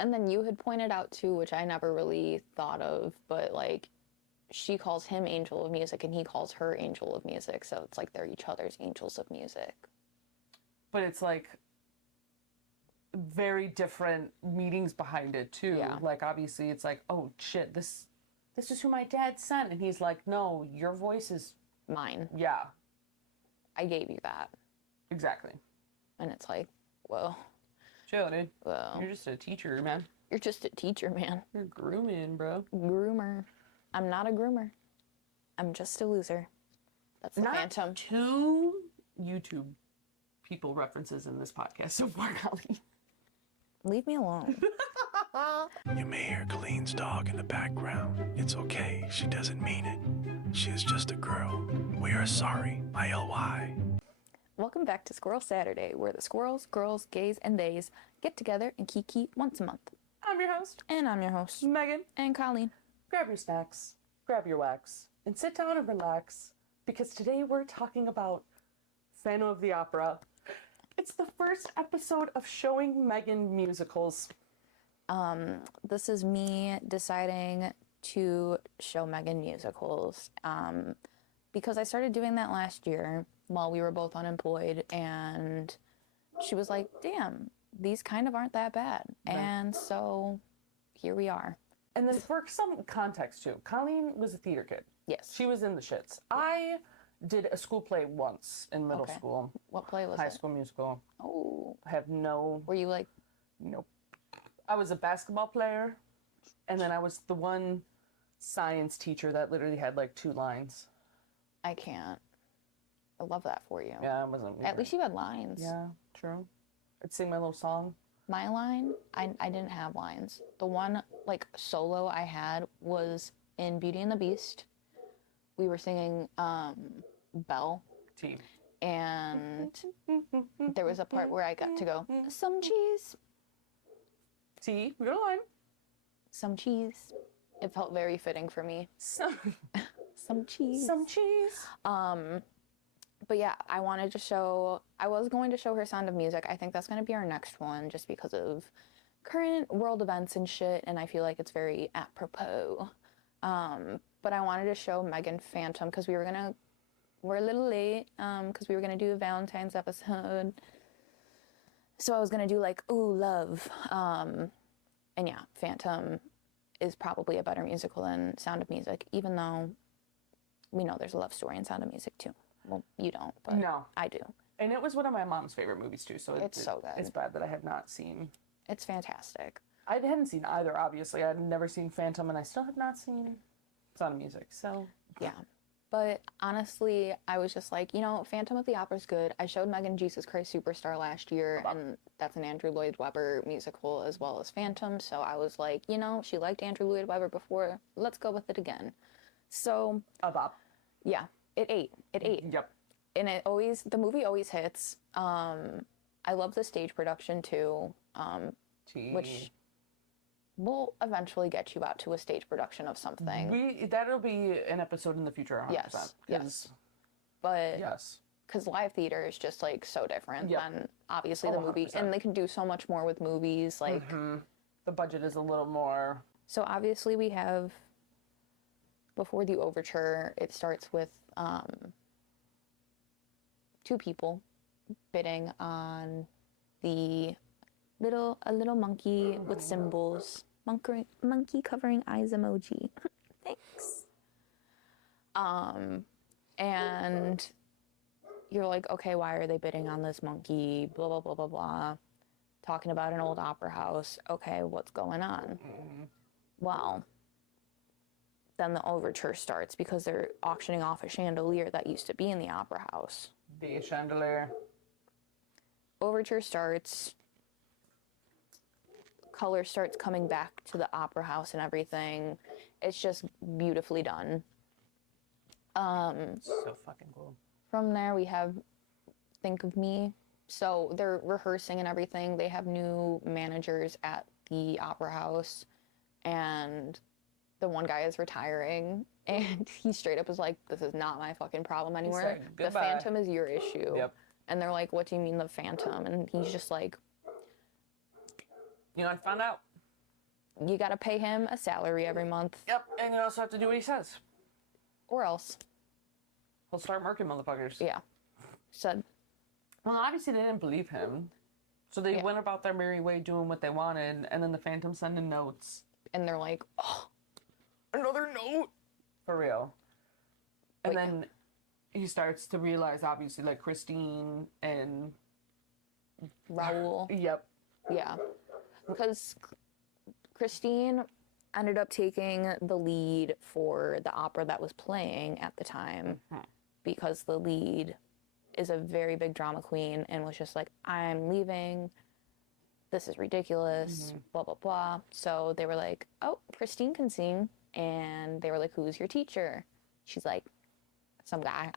And then you had pointed out too, which I never really thought of, but like she calls him Angel of Music and he calls her Angel of Music. So it's like they're each other's angels of music. But it's like very different meanings behind it too. Yeah. Like obviously it's like, oh shit, this is who my dad sent. And he's like, no, your voice is Mine. Yeah. I gave you that. Exactly. And it's like, whoa. Chill, dude. Whoa. You're just a teacher, man. You're just a teacher, man. You're grooming, bro. Groomer. I'm not a groomer. I'm just a loser. That's the Phantom. 2 YouTube people references in this podcast so far, Colleen. Leave me alone. You may hear Colleen's dog in the background. It's okay. She doesn't mean it. She is just a girl. We are sorry. ILY. Welcome back to Squirrel Saturday, where the squirrels, girls, gays, and theys get together and kiki once a month. I'm your host. And I'm your host, Megan. And Colleen. Grab your snacks, grab your wax, and sit down and relax, because today we're talking about Phantom of the Opera. It's the first episode of Showing Megan Musicals. This is me deciding to show Megan musicals because I started doing that last year while we were both unemployed, and she was like, damn, these kind of aren't that bad. Right. And so here we are. And then for some context too, Colleen was a theater kid. Yes. She was in the shits. I did a school play once in middle school. What play was it? High School Musical. Oh. I have no... Were you like... Nope. I was a basketball player, and then I was the one science teacher that literally had like 2 lines. I can't. I love that for you. Yeah, I wasn't... At least you had lines. Yeah, true. I'd sing my little song. My line, I didn't have lines. The one, like, solo I had was in Beauty and the Beast. We were singing Belle. T. And there was a part where I got to go, some cheese. T, your line. Some cheese. It felt very fitting for me. Some cheese. Some cheese. But yeah, I was going to show her Sound of Music. I think that's going to be our next one just because of current world events and shit, and I feel like it's very apropos. But I wanted to show Megan Phantom because we're a little late because we were going to do a Valentine's episode. So I was going to do like, ooh, love. And yeah, Phantom is probably a better musical than Sound of Music, even though we know there's a love story in Sound of Music too. Well, you don't, but no. I do. And it was one of my mom's favorite movies too, so it's so good. It's bad that I have not seen. It's fantastic. I hadn't seen either, obviously. I had never seen Phantom, and I still have not seen Sound of Music, so... Yeah. But honestly, I was just like, Phantom of the Opera's good. I showed Megan Jesus Christ Superstar last year, and that's an Andrew Lloyd Webber musical as well as Phantom, so I was like, she liked Andrew Lloyd Webber before. Let's go with it again. So... A bop. Yeah. It ate. Yep. And the movie always hits. I love the stage production too, which will eventually get you out to a stage production of something. That'll be an episode in the future, 100%. Yes. But yes, because live theater is just like so different than obviously the movie, 100%. and they can do so much more with movies. Like the budget is a little more. So obviously we have. Before the overture, it starts with 2 people bidding on a little monkey with symbols, monkey covering eyes emoji. Thanks. And you're like, okay, why are they bidding on this monkey? Blah blah blah blah blah. Talking about an old opera house. Okay, what's going on? Well. Then the overture starts because they're auctioning off a chandelier that used to be in the opera house. The chandelier. Overture starts. Color starts coming back to the opera house and everything. It's just beautifully done. So fucking cool. From there we have Think of Me. So they're rehearsing and everything. They have new managers at the opera house, and the one guy is retiring, and he straight up is like, this is not my fucking problem anymore. Said, the Phantom is your issue. Yep. And they're like, what do you mean the Phantom? And he's just like... I found out. You gotta pay him a salary every month, Yep, and you also have to do what he says. or else. He'll start murking motherfuckers. Yeah. Said, Well, obviously they didn't believe him. So they Yeah. went about their merry way doing what they wanted, and then the Phantom sending notes. and they're like, oh, another note. For real. And Like- then he starts to realize, obviously, like, Christine and... Raul. Yep. Yeah. Because Christine ended up taking the lead for the opera that was playing at the time because the lead is a very big drama queen and was just like, I'm leaving. This is ridiculous. Blah, blah, blah. So they were like, oh, Christine can sing. And they were like, who's your teacher? She's like, some guy.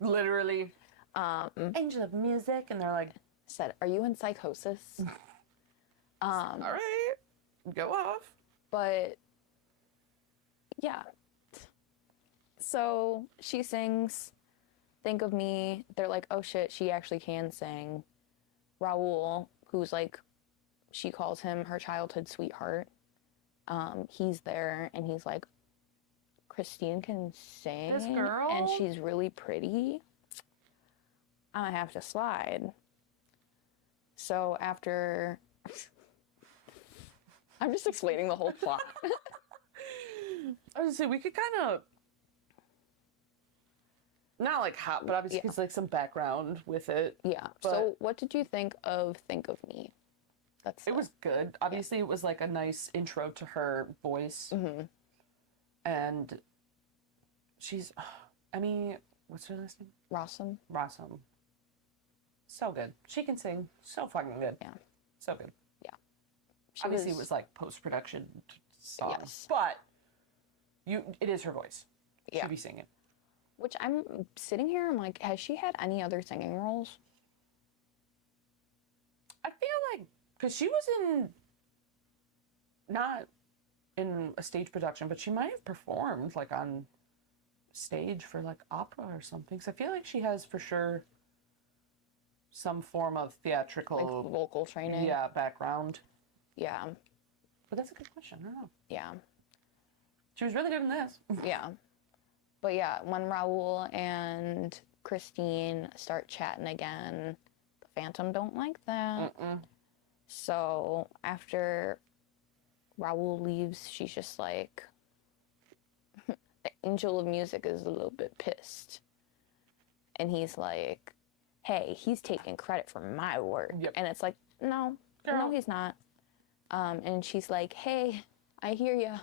Literally. Angel of music. And they're like, Said, are you in psychosis? all right, go off. But yeah. So she sings Think of Me. They're like, oh shit, she actually can sing. Raul, who's like, she calls him her childhood sweetheart. He's there and he's like, Christine can sing. This girl? And she's really pretty. I'm gonna have to slide. So after I'm just explaining the whole plot. I was gonna say, we could kind of... Not like hot, but obviously Yeah. it's like some background with it. Yeah. But- So what did you think of Think of Me? It was good. Obviously, it was like a nice intro to her voice. Mm-hmm. And she's... I mean, what's her last name? Rossum. Rossum. So good. She can sing so fucking good. Yeah. So good. She Obviously, it was like post-production song. Yes. But it is her voice. Yeah. She'd be singing. Which I'm sitting here, I'm like, has she had any other singing roles? I feel like, because she was not in a stage production, but she might have performed like on stage for like opera or something. So I feel like she has for sure some form of theatrical, Like vocal training? background. Yeah. But that's a good question. I don't know. Yeah. She was really good in this. Yeah. But yeah, when Raul and Christine start chatting again, the Phantom don't like that. So after Raul leaves, she's just like, the Angel of Music is a little bit pissed. And he's like, hey, he's taking credit for my work. Yep. And it's like, no, Girl. he's not. And she's like, hey, I hear ya.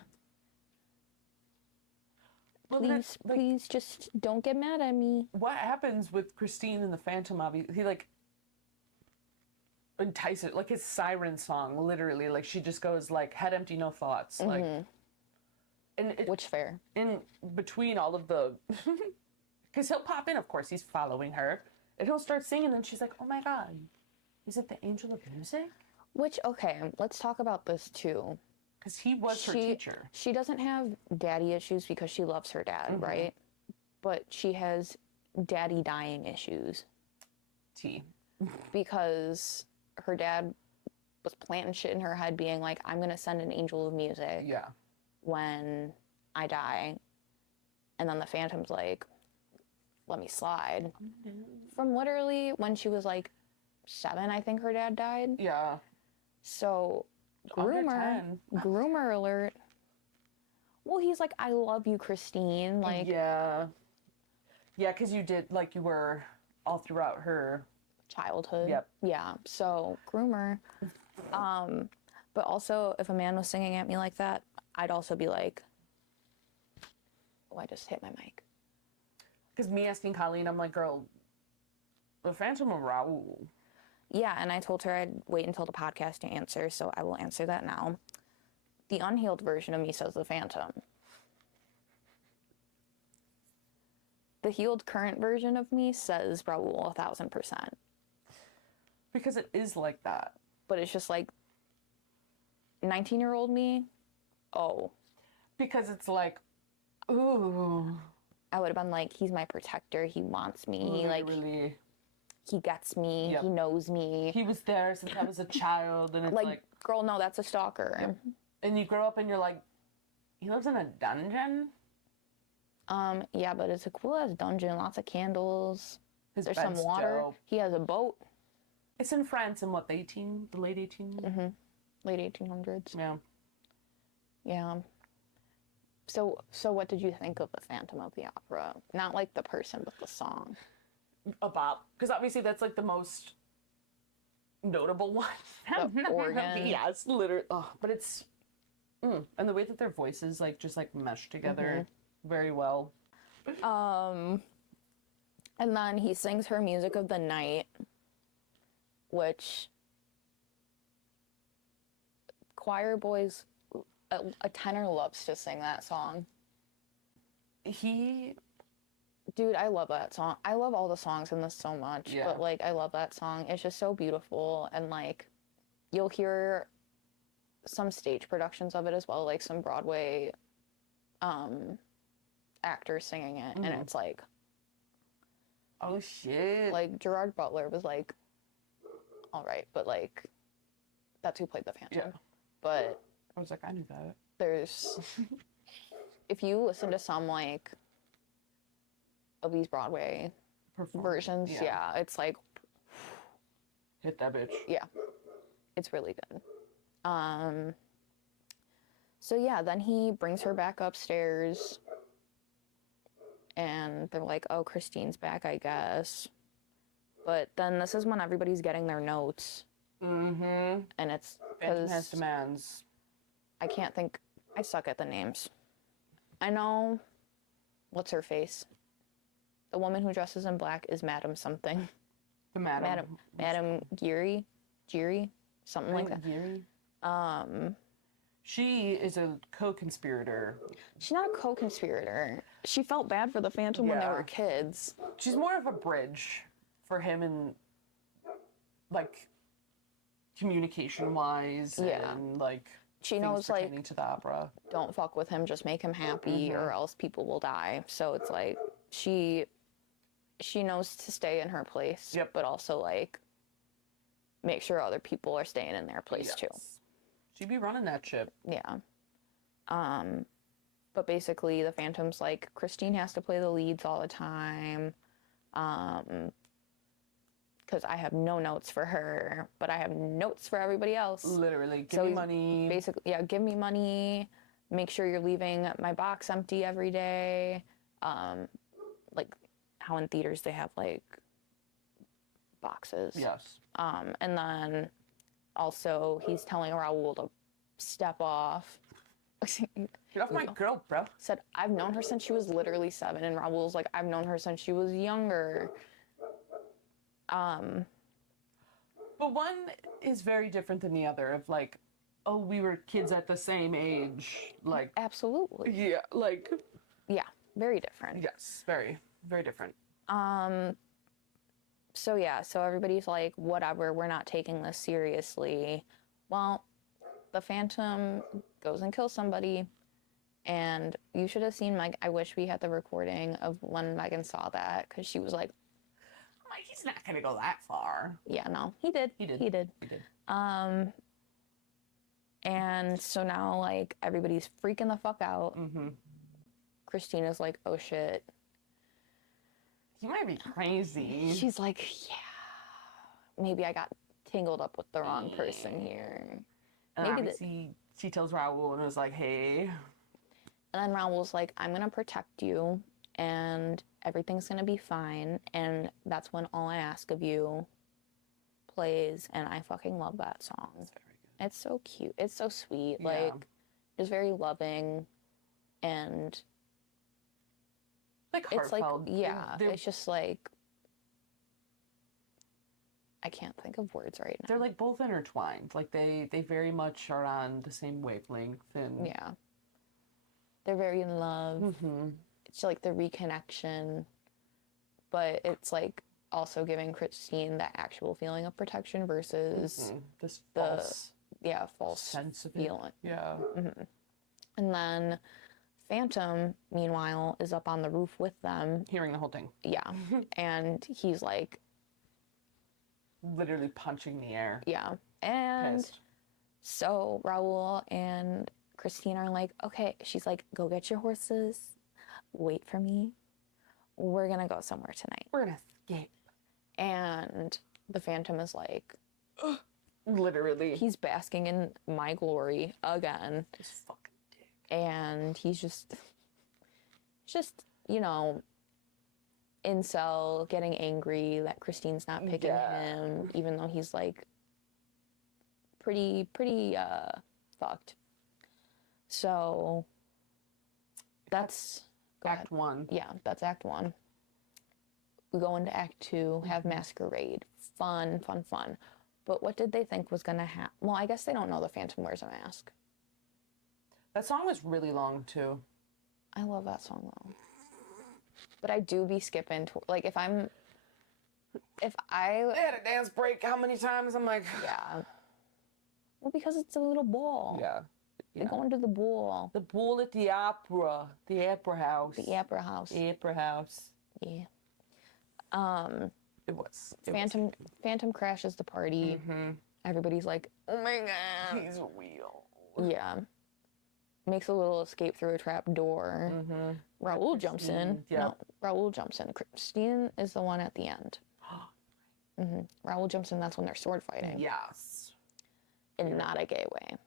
Well, Please, that's, like, please just don't get mad at me. what happens with Christine and the Phantom, obviously, he like entices, like his siren song, literally, like she just goes like head empty, no thoughts, like, and Which fair. in between all of the, because he'll pop in, of course, he's following her, and he'll start singing, and she's like, oh my god, is it the Angel of Music? Which, okay, let's talk about this too. Because he was her teacher. She doesn't have daddy issues because she loves her dad, right? But she has daddy dying issues because her dad was planting shit in her head being like, I'm going to send an Angel of Music Yeah. when I die. And then the Phantom's like, let me slide. From literally when she was like 7, I think her dad died. Yeah. So, Under groomer 10. groomer alert. Well, he's like, I love you, Christine. Like, Yeah. Yeah, because you did, like, you were all throughout her. childhood. Yep. Yeah. So, groomer. But also, if a man was singing at me like that, I'd also be like, oh, I just hit my mic. Because me asking Colleen, I'm like, girl, the Phantom of Raoul. Yeah, and I told her I'd wait until the podcast to answer, so I will answer that now. The unhealed version of me says the Phantom. The healed current version of me says Raul 1000%. Because it is like that. But it's just like 19-year-old me, oh, Because it's like, ooh. I would have been like, he's my protector, he wants me, like, Really. he gets me, Yep. he knows me. He was there since I was a child, and it's like, like, girl, no, that's a stalker. And you grow up and you're like, he lives in a dungeon? Yeah, but it's a cool ass dungeon, lots of candles. His There's some bed's water. dope. He has a boat. It's in France in what, the late 1800s? Late 1800s. Yeah. Yeah. So what did you think of the Phantom of the Opera? Not like the person, but the song. About, because obviously that's like the most notable one. The organ. Yes, literally. Oh, but it's, and the way that their voices like just like mesh together very well. And then he sings her music of the night, which choir boys, a tenor loves to sing that song. Dude, I love that song. I love all the songs in this so much, but like I love that song. It's just so beautiful, and like you'll hear some stage productions of it as well, like some Broadway actors singing it, and it's like, oh shit. like Gerard Butler was like, all right, but like that's who played the Phantom. Yeah. But I was like, I knew that. there's if you listen to some like of these Broadway versions, yeah, it's like hit that bitch. Yeah, it's really good. So yeah, then he brings her back upstairs, and they're like, "Oh, Christine's back, I guess." But then this is when everybody's getting their notes. And it's Phantom has demands. I can't think. I suck at the names. I know. What's her face? The woman who dresses in black is Madam something. The Madam. Madam Geary, something like that. Geary. She is a co-conspirator. She's not a co-conspirator. She felt bad for the Phantom when they were kids. She's more of a bridge for him and like communication-wise and like she knows like to the opera. Don't fuck with him, just make him happy or else people will die. So it's like she knows to stay in her place, but also like make sure other people are staying in their place too. She'd be running that ship. Yeah. But basically the Phantom's like, Christine has to play the leads all the time. Because I have no notes for her, but I have notes for everybody else. Literally, give me money. Basically, yeah, give me money. Make sure you're leaving my box empty every day. Like how in theaters they have like boxes. Yes. And then also he's telling Raoul to step off. Get off my girl, bro. Said, I've known her since she was literally 7. And Raoul's like, I've known her since she was younger. But one is very different than the other of like, oh, we were kids at the same age. Like, absolutely. Yeah, like. Yeah, very different. Yes, very, very different. So yeah, so everybody's like, whatever, we're not taking this seriously. Well, the Phantom goes and kills somebody. And you should have seen I wish we had the recording of when Megan saw that, because she was like, he's not gonna go that far. Yeah, no, he did. He did. And so now, like, everybody's freaking the fuck out. Christina's like, oh shit. He might be crazy. She's like, yeah, maybe I got tangled up with the wrong person here. And maybe she tells Raoul and was like, hey. And then Raoul's like, I'm gonna protect you and everything's gonna be fine. And that's when All I Ask of You plays, and I fucking love that song. It's very good. It's so cute. It's so sweet. Yeah. Like, it's very loving and like heartfelt. It's like, yeah, it's just like, I can't think of words right now. They're like both intertwined. Like they very much are on the same wavelength, and yeah, they're very in love. It's like the reconnection, but it's like also giving Christine that actual feeling of protection versus this false sense of feeling. Yeah. And then Phantom, meanwhile, is up on the roof with them, hearing the whole thing. Yeah, and he's like, literally punching the air. Yeah, and pissed. So Raoul and Christine are like, okay, she's like, go get your horses, wait for me. We're gonna go somewhere tonight. We're gonna escape. And the Phantom is like, Literally. he's basking in my glory again. His fucking dick. And he's just, you know, incel, getting angry that Christine's not picking him, even though he's like pretty fucked. So that's Act 1. Yeah, that's Act 1. We go into Act 2, have Masquerade. Fun. But what did they think was gonna happen? Well, I guess they don't know the Phantom wears a mask. That song was really long too. I love that song though. But I do be skipping to, like, if I They had a dance break how many times? I'm like, yeah. Well, because it's a little ball. yeah. They go into the ball. The ball at the opera. The opera house. The opera house. The opera house. Yeah. It was. Phantom crashes the party. Mm-hmm. Everybody's like, oh my god. He's real. Yeah. Makes a little escape through a trap door. Mm-hmm. Raoul jumps in. Yeah. No, Raoul jumps in. Christine is the one at the end. Raoul jumps in. That's when they're sword fighting. Yes. In not a gay way.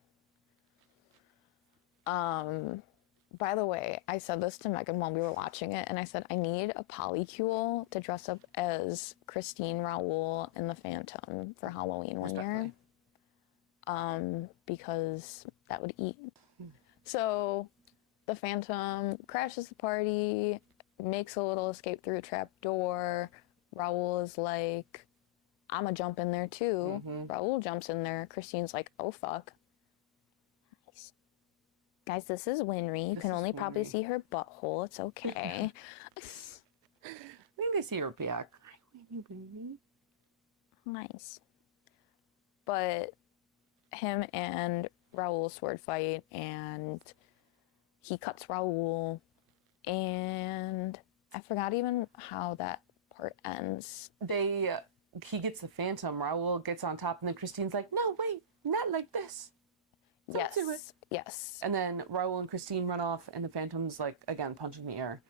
By the way, I said this to Megan while we were watching it, and I said, I need a polycule to dress up as Christine, Raoul, and the Phantom for Halloween one year. Because that would eat. So the Phantom crashes the party, makes a little escape through a trap door. Raoul is like, I'ma jump in there too. Raoul jumps in there. Christine's like, oh fuck. Nice. Guys, this is Winry. You can only probably see her butthole. It's okay. I think they see her back. Nice. But him and Raoul sword fight, and he cuts Raoul, and I forgot even how that part ends. He gets the Phantom. Raoul gets on top, and then Christine's like, "No, wait, not like this." Don't do it. Yes. And then Raoul and Christine run off, and the Phantom's like again punching the air.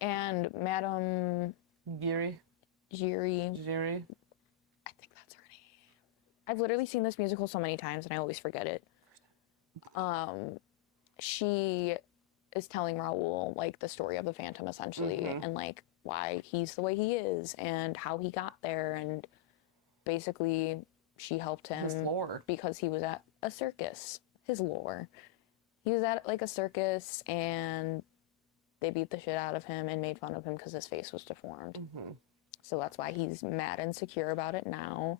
And Madame Giri. I think that's her name. I've literally seen this musical so many times, and I always forget it. She is telling Raoul like the story of the Phantom essentially, and like why he's the way he is and how he got there, and basically she helped him His lore. because he was at a circus. His lore. He was at like a circus, and they beat the shit out of him and made fun of him because his face was deformed. So that's why he's mad and insecure about it now.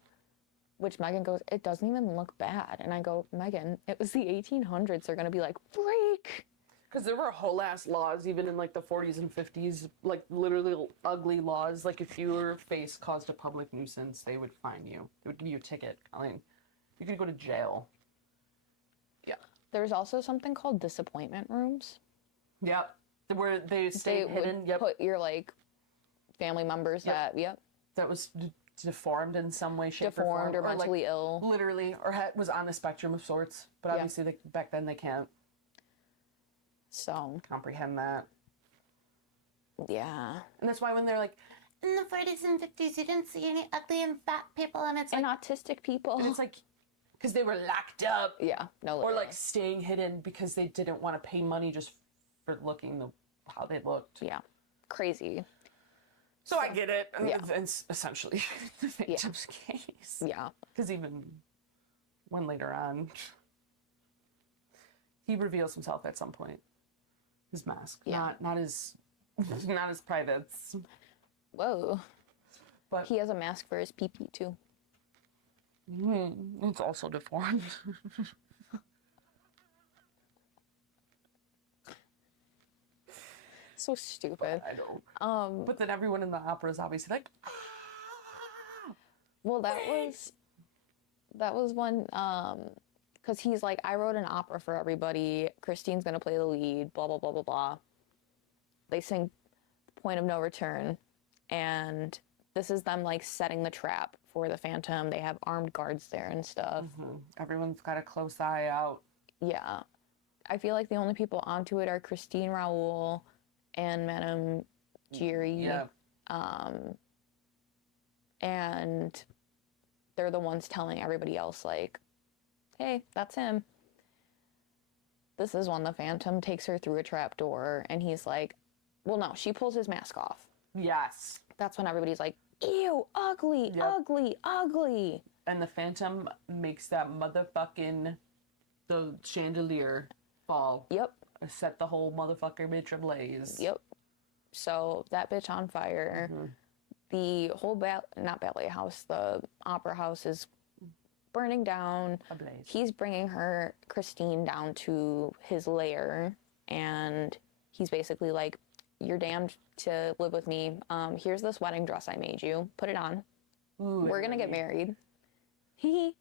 Which Megan goes, it doesn't even look bad. And I go, Megan, it was the 1800s. They're going to be like, break! Because there were whole ass laws, even in like the 40s and 50s, like literally ugly laws. Like if your face caused a public nuisance, they would fine you. They would give you a ticket. I mean, you could go to jail. Yeah. There's also something called disappointment rooms. Yep. Where they stay hidden. Would put your like family members that was deformed in some way, shape, or form. Deformed or mentally like, ill. Literally, or was on the spectrum of sorts. But obviously, back then they can't. So comprehend that. Yeah. And that's why when they're like, in the 40s and 50s, you didn't see any ugly and fat people, and it's like... And autistic people. And it's like, because they were locked up. Yeah, no. Or like staying hidden because they didn't want to pay money just for looking how they looked. Yeah, crazy. So I get it. Yeah. It's essentially the Phantom's case. Yeah. Because even when later on, he reveals himself at some point. His mask. Yeah. Not his privates. Whoa. But he has a mask for his pee-pee too. It's also deformed. So stupid. I know. But then everyone in the opera is obviously like, well, that was one, because he's like, I wrote an opera for everybody. Christine's gonna play the lead. Blah blah blah blah blah. They sing "Point of No Return," and this is them like setting the trap for the Phantom. They have armed guards there and stuff. Everyone's got a close eye out. Yeah. I feel like the only people onto it are Christine Raoul and Madame Giry. Yeah. And they're the ones telling everybody else, like, hey, that's him. This is when the Phantom takes her through a trap door, and he's like, well, no, she pulls his mask off. Yes. That's when everybody's like, ew, ugly, ugly, ugly. And the Phantom makes that motherfucking, the chandelier fall. Yep. Set the whole motherfucker bitch ablaze. Yep. So that bitch on fire. The whole not ballet house, the opera house is burning down. Ablaze. He's bringing her, Christine, down to his lair, and he's basically like, you're damned to live with me. Here's this wedding dress I made you. Put it on. Ooh, We're gonna get married. Hee.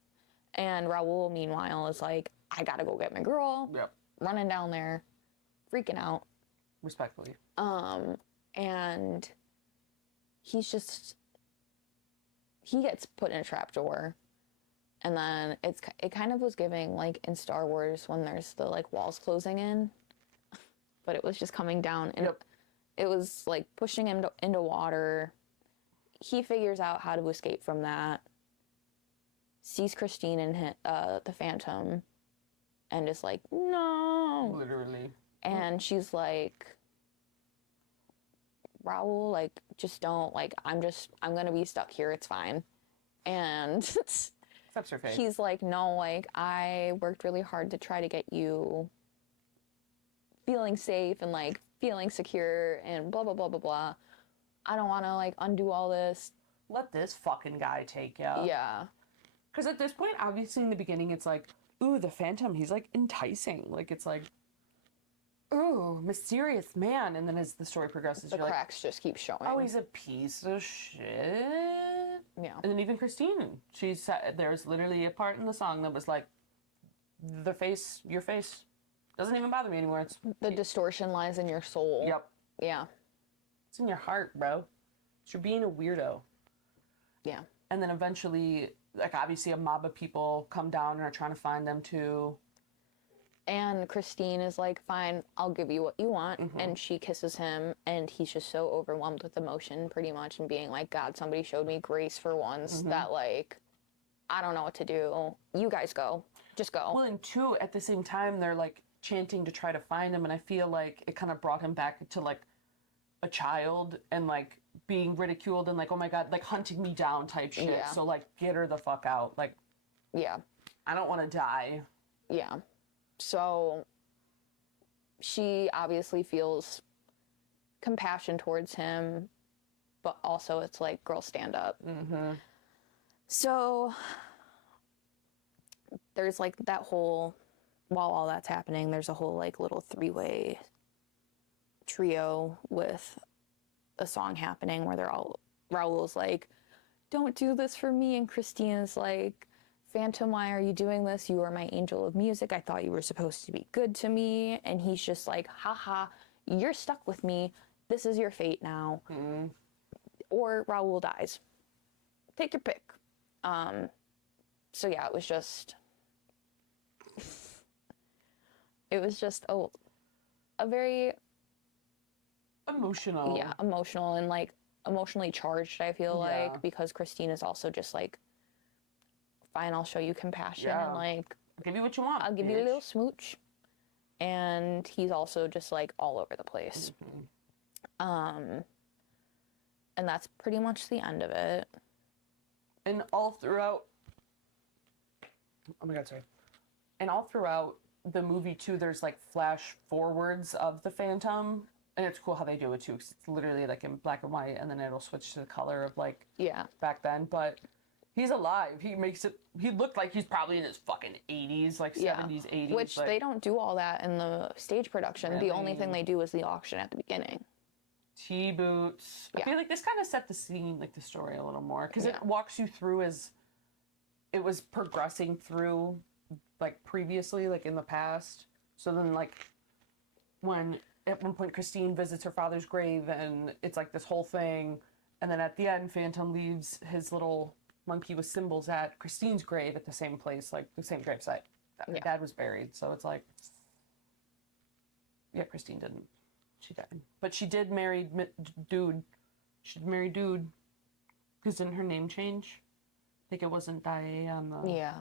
And Raoul, meanwhile, is like, I gotta go get my girl. Yep. Running down there, freaking out. Respectfully. And he gets put in a trapdoor. And then it kind of was giving, like, in Star Wars when there's the, like, walls closing in. But it was just coming down. And it was, like, pushing him into water. He figures out how to escape from that. Sees Christine and the Phantom. And is like, no. Literally. And she's like, Raoul, like, just don't, like, I'm gonna be stuck here. It's fine. And Accepts her fate. he's like, no, like, I worked really hard to try to get you feeling safe and, like, feeling secure and blah, blah, blah, blah, blah. I don't want to, like, undo all this. Let this fucking guy take ya. Yeah. Because at this point, obviously in the beginning, it's like, ooh, the Phantom, he's, like, enticing. Like, it's like, ooh, mysterious man. And then as the story progresses, The you're like, cracks just keep showing. oh, he's a piece of shit. Yeah. And then even Christine, she said, there's literally a part in the song that was like, your face doesn't even bother me anymore. It's The distortion lies in your soul. Yep. Yeah. It's in your heart, bro. You're being a weirdo. Yeah. And then eventually, like, obviously a mob of people come down and are trying to find them too. And Christine is like, fine, I'll give you what you want. And she kisses him, and he's just so overwhelmed with emotion, pretty much, and being like, God, somebody showed me grace for once that, like, I don't know what to do. You guys go. Just go. Well, and two, at the same time, they're, like, chanting to try to find him, and I feel like it kind of brought him back to, like, a child and, like, being ridiculed and, like, oh my God, like, hunting me down type shit. Yeah. So, like, get her the fuck out. Like, Yeah. I don't want to die. Yeah. So she obviously feels compassion towards him, but also it's like, girl, stand up. So there's like that whole, while all that's happening, there's a whole like little three-way trio with a song happening where they're all, Raoul's like, don't do this for me, and Christina's like, Phantom, why are you doing this? You are my angel of music. I thought you were supposed to be good to me. And he's just like, haha, you're stuck with me. This is your fate now. Or Raoul dies. Take your pick. So yeah, it was just a very Emotional. yeah, emotional and like emotionally charged, I feel like, because Christine is also just like, fine, I'll show you compassion and like, I'll give you what you want. I'll give you a little smooch. And he's also just like all over the place. And that's pretty much the end of it. And all throughout, oh my God, sorry. And all throughout the movie too, there's like flash forwards of the Phantom. And it's cool how they do it too, because it's literally like in black and white, and then it'll switch to the color of like back then. But he's alive. He looked like he's probably in his fucking 80s, like 70s, 80s. Which like, they don't do all that in the stage production. Really? The only thing they do is the auction at the beginning. T-boots. I feel like this kind of set the scene, like the story a little more, because it walks you through as it was progressing through, like previously, like in the past. So then, like, when at one point Christine visits her father's grave, and it's like this whole thing, and then at the end, Phantom leaves his little monkey with symbols at Christine's grave at the same place, like the same gravesite that her dad was buried. So it's like, yeah, Christine didn't. She died. But she did marry Dude. She did marry Dude. Because didn't her name change? I think it wasn't Diana. Yeah.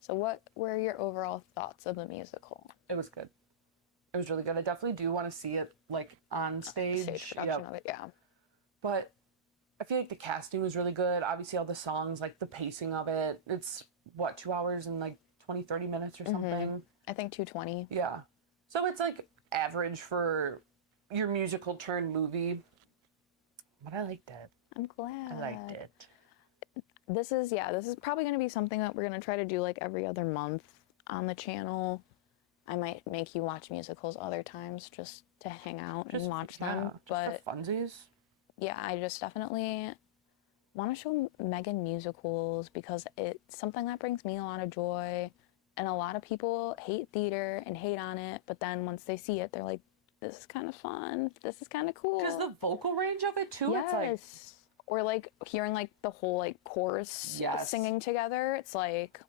So what were your overall thoughts of the musical? It was good. It was really good. I definitely do want to see it, like, on stage. Stage production of it, yeah. But I feel like the casting was really good. Obviously, all the songs, like, the pacing of it. It's, what, 2 hours and, like, 20, 30 minutes or something? I think 220. Yeah. So it's, like, average for your musical turned movie. But I liked it. I'm glad. I liked it. This is probably going to be something that we're going to try to do like every other month on the channel. I might make you watch musicals other times just to hang out and watch them. But for funsies. Yeah, I just definitely want to show Megan musicals because it's something that brings me a lot of joy. And a lot of people hate theater and hate on it, but then once they see it, they're like, this is kind of fun. This is kind of cool. Because the vocal range of it too, yes. It's like... Or like hearing like the whole like chorus singing together. It's like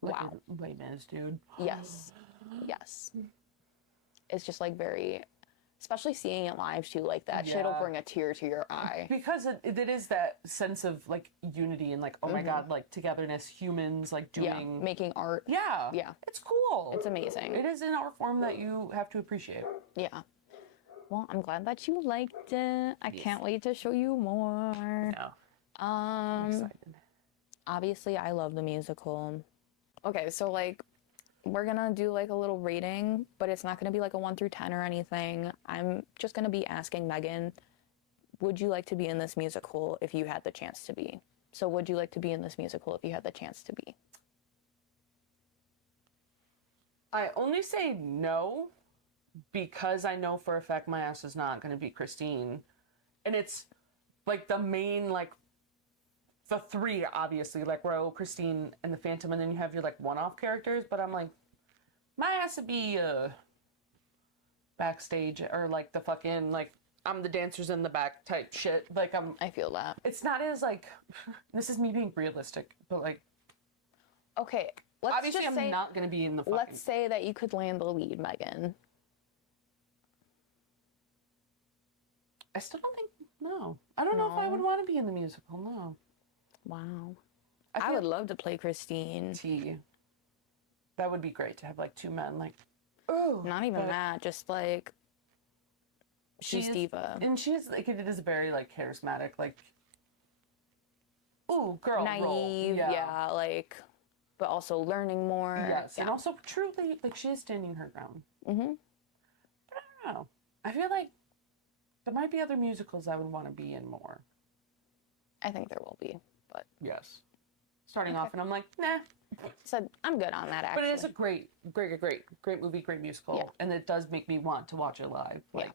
wow. Les Mis, dude. Yes. Yes. It's just like very, especially seeing it live too, like that shit'll bring a tear to your eye. Because it is that sense of like unity and like, oh my God, like togetherness, humans like doing... making art. Yeah. Yeah. It's cool. It's amazing. It is an art form that you have to appreciate. Yeah. Well, I'm glad that you liked it. I can't wait to show you more. No. I'm excited. Obviously, I love the musical. Okay, so like, we're gonna do like a little rating, but it's not gonna be like a 1 through 10 or anything. I'm just gonna be asking Megan, would you like to be in this musical if you had the chance to be? So would you like to be in this musical if you had the chance to be? I only say no because I know for a fact my ass is not going to be Christine. And it's like the main, like, the 3, obviously, like Ro, Christine, and the Phantom, and then you have your, like, one-off characters, but I'm like, my ass would be backstage, or, like, the fucking, like, I'm the dancers in the back type shit. Like, I feel that. It's not as, like, this is me being realistic, but, like... Okay, let's obviously just I'm not going to be in the fucking... Let's say that you could land the lead, Megan. I still don't think... No. I don't know if I would want to be in the musical, no. Wow. I would love to play Christine. That would be great to have like 2 men, like, oh. Not even that, just like, she's diva. And she is, like, it is very, like, charismatic, like, ooh, girl, naive, roll. yeah, like, but also learning more. Yes, yeah. and also truly, like, she is standing her ground. Mm-hmm. But I don't know. I feel like there might be other musicals I would want to be in more. I think there will be, but... Yes. Starting off, and I'm like, nah. So I'm good on that, actually. But it is a great movie, great musical. Yeah. And it does make me want to watch it live. Like, yeah.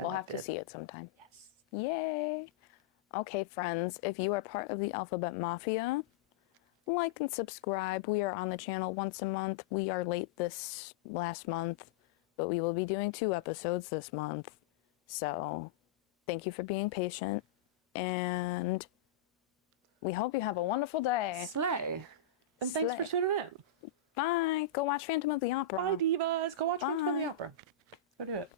We'll have to see it sometime. Yes. Yay. Okay, friends, if you are part of the Alphabet Mafia, like and subscribe. We are on the channel once a month. We are late this last month, but we will be doing 2 episodes this month. So thank you for being patient, and we hope you have a wonderful day. Slay. And thanks for tuning in. Bye. Go watch Phantom of the Opera. Bye, divas. Go watch Phantom of the Opera. Go do it.